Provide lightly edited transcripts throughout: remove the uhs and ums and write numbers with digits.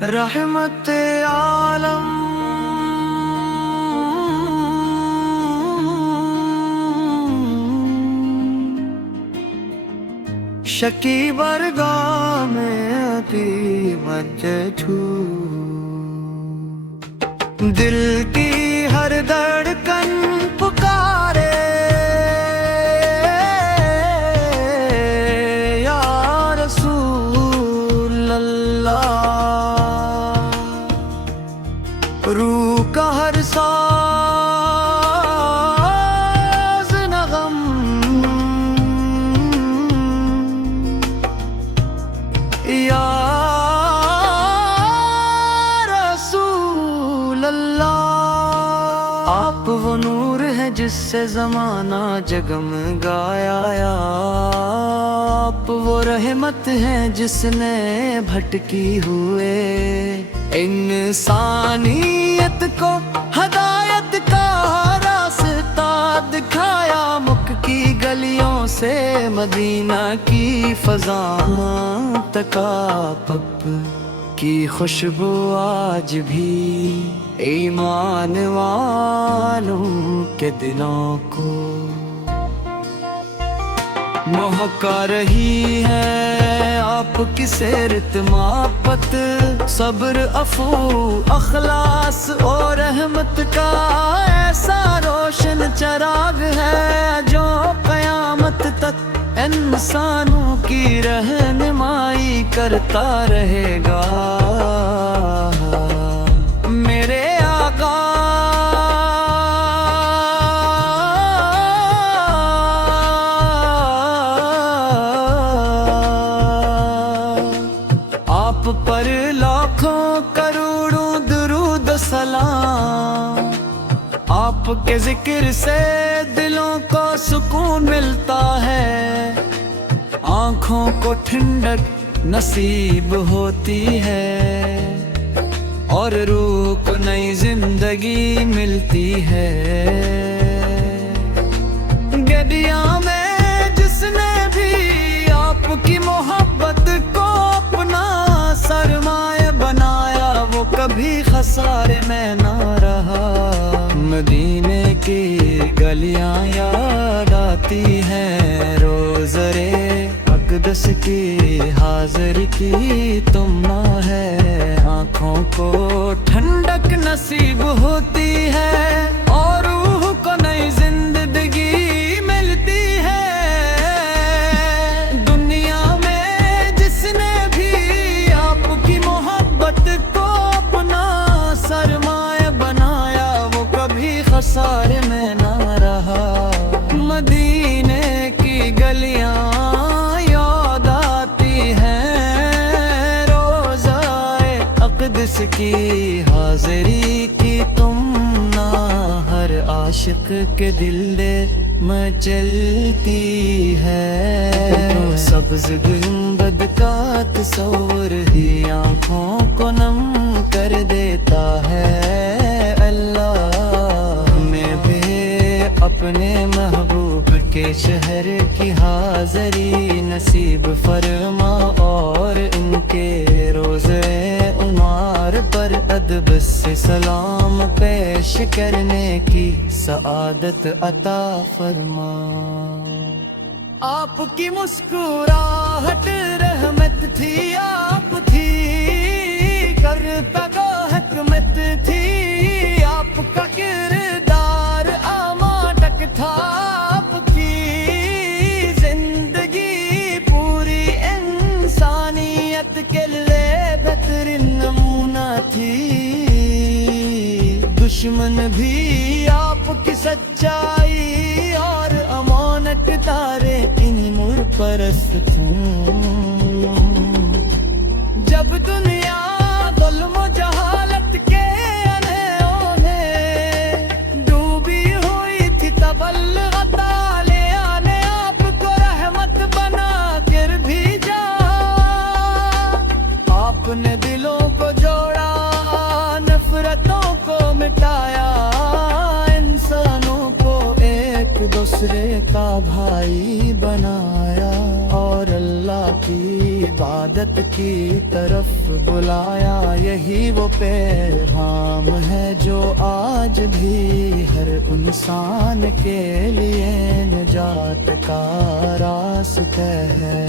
रहमत आलम शकी बरगाह में अति मज्जू दिल की हर धड़कन पुकारे या रसूल अल्लाह। रूह का हर साज नगम या रसूल अल्लाह। आप वो नूर है जिससे जमाना जगमगाया, आप वो रहमत है जिसने भटकी हुए इंसानियत को हदायत का रास्ता दिखाया। मुख की गलियों से मदीना की फज़ाओं तक आप की खुशबू आज भी ईमान वालों के दिलों को महका रही है। आपकी सीरत मापत सब्र अफू अखलास और रहमत का ऐसा रोशन चराग है जो क़यामत तक इंसानों की रहनुमाई करता रहेगा। मेरे आका आप पर लाखों करोड़ों दुरूद सलाम। आपके जिक्र से दिलों को सुकून मिलता है, आँखों को ठंडक नसीब होती है और रूह को नई जिंदगी मिलती है। गदिया में जिसने भी आपकी मोहब्बत को अपना सरमाए बनाया, वो कभी खसारे में ना रहा। मदीने की गलियां याद आती हैं रोज़रे अक़दस की हाज़िर की तुम ना है। आँखों को ठंडक नसीब होती है और रूह को नई जिंदगी मिलती है। दुनिया में जिसने भी आपकी मोहब्बत को अपना सरमाया बनाया, वो कभी खसारे में ना रहा। मदीने की गलियां याद आती हैं रोज़ाए अक़दस की हाज़िरी की तुम ना हर आशिक के दिल दे मचलती है। सब्ज़ गुंबद का तस्वर ही आँखों को नम कर देता है। अल्लाह में भी अपने महबूब के शहर की हाज़िरी नसीब फरमा और इनके रोज़े उमार पर अदब से सलाम पेश करने की सआदत अता फरमा। आपकी मुस्कुराहट रहमत थी, आप थी करता गो हिकमत थी। आपका किरदार अमाटक था, आपकी जिंदगी पूरी इंसानियत के लिए बेहतरीन नमूना थी। दुश्मन भी आपकी सच्चाई और अमानत तारे इन मुर परस्त थे। जब दुनिया ज़ुल्म जहालत के अंधेरों में डूबी हुई थी, तब अल्लाह ताले ने आपको रहमत बना कर भेजा। आपने दिलों को जोड़ा, नफरतों को मिटाया, इंसानों को एक दूसरे का भाई बनाया और अल्लाह की बात عبادت کی طرف بلایا، یہی وہ پیغام ہے جو آج بھی ہر انسان کے لیے نجات کا راستہ ہے۔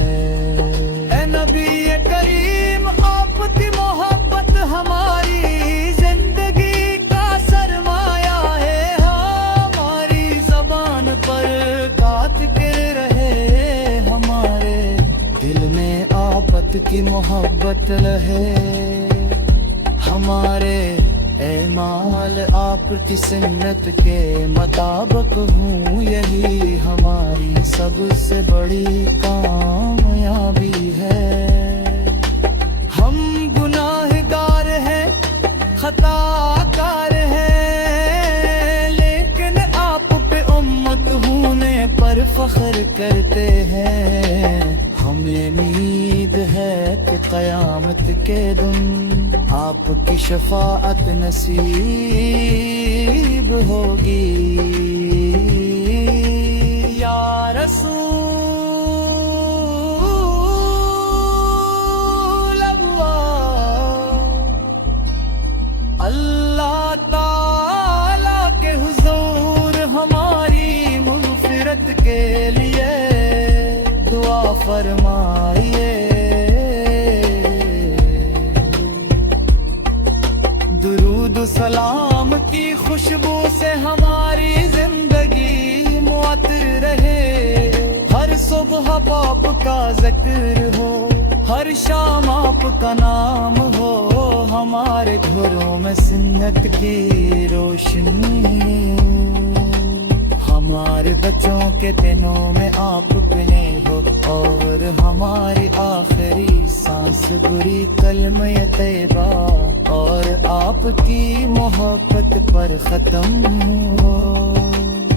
اے نبی کریم، آپ کی محبت ہماری زندگی کا سرمایہ ہے، ہماری زبان پر ذکر رہے، ہمارے دل میں آپت کی محبت رہے، ہمارے اعمال آپ کی سنت کے مطابق ہوں، یہی ہماری سب سے بڑی کامیابی ہے۔ ہم گناہگار ہیں، خطا کار ہیں، لیکن آپ پہ امت ہونے پر فخر کرتے ہیں۔ ہمیں امید ہے کہ قیامت کے دن آپ کی شفاعت نصیب ہوگی۔ یا رسول اللہ تعالیٰ کے حضور ہماری مغفرت کے لیے دعا فرمائیے۔ درود و سلام کی خوشبو سے ہماری زندگی معطر رہے، ہر صبح آپ کا ذکر ہو، ہر شام آپ کا نام ہو، ہمارے گھروں میں سنت کی روشنی، ہمارے بچوں کے دنوں میں آپ پلے ہو، اور ہماری آخری سانس بری کلمہ طیبہ اور آپ کی محبت پر ختم ہو۔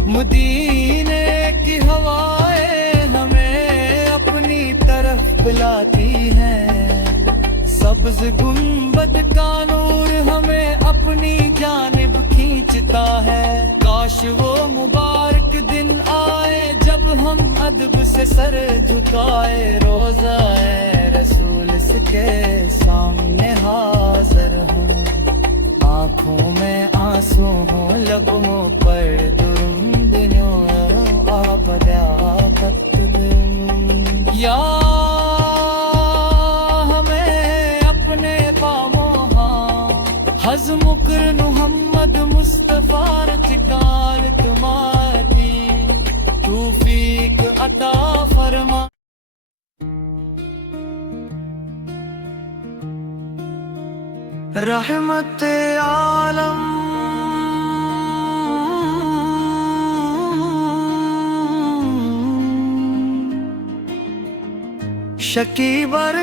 مدینے کی ہوائیں ہمیں اپنی طرف بلاتی ہیں، سبز گنبد کا نور ہمیں اپنی جانب کھینچتا ہے۔ کاش وہ مبارک دن آئے جب ہم ادب سے سر جھکائے، روضہ رسول کے سامنے حاضر ہوں، آنکھوں میں آنسو ہوں، لبوں پر درود یوں آپ دعوت دیں۔ یا ہمیں اپنے پاموں ہاں ہضم کر محمد مصطفیٰ چکار تمہاری توفیق عطا فرما۔ رحمت عالم شکیبر